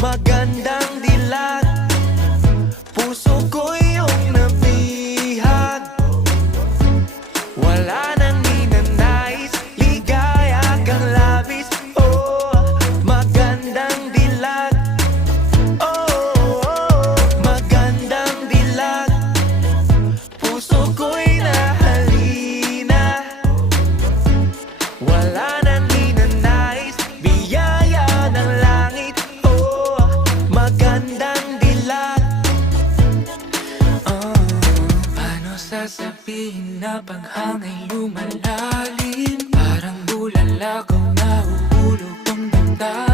magandang dilag. Puso ko iyong nabihag. Wala nang ninanais, ligaya kang labis. Oh, magandang dilag. Oh, magandang dilag. Puso ko'y nahalina. Wala nang ninanais, biyaya ng langit. Oh, magandang dilag. Paano sasabihin na paghangay lumalalim? Parang bulalakaw na uhulog ang damdamin.